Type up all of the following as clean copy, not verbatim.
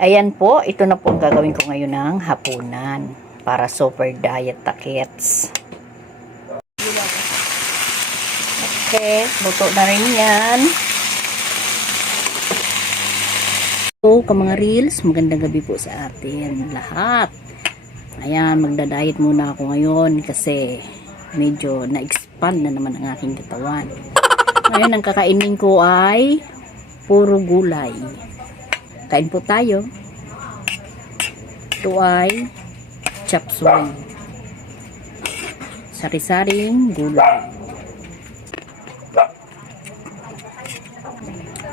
Ayan po, ito na po ang gagawin ko ngayon ng hapunan para super diet takets. Okay, luto na rin yan. So, mga reels, magandang gabi po sa atin lahat. Ayan, magda-diet muna ako ngayon kasi medyo na-expand na naman ang aking katawan. Ngayon, ang kakainin ko ay puro gulay. Kain po tayo. Ito ay chop suey. Sari-saring gulay.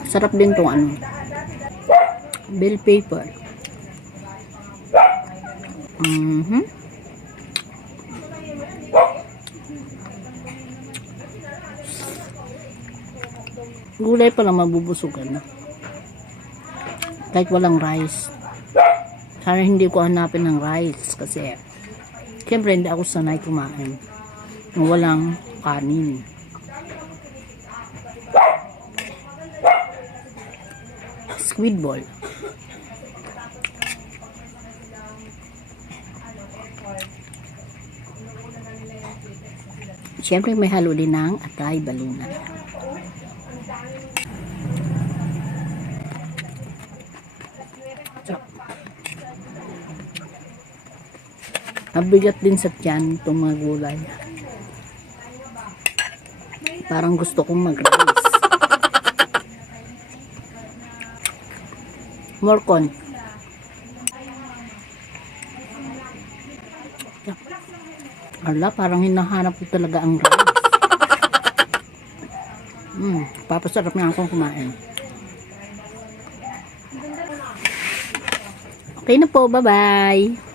Sarap din itong bell pepper. Gulay pa lang mabubusugan. Kahit walang rice. Sana hindi ko hanapin ng rice kasi siyempre hindi ako sanay kumain ng walang kanin. Squid ball. Siyempre may halo din ng atay balunan. Mabigat din sa tiyan itong mga gulay. Parang gusto kong mag-rice. Morcon. Ala, parang hinahanap ko talaga ang rice. Papasarap na akong kumain. Okay na po, bye-bye.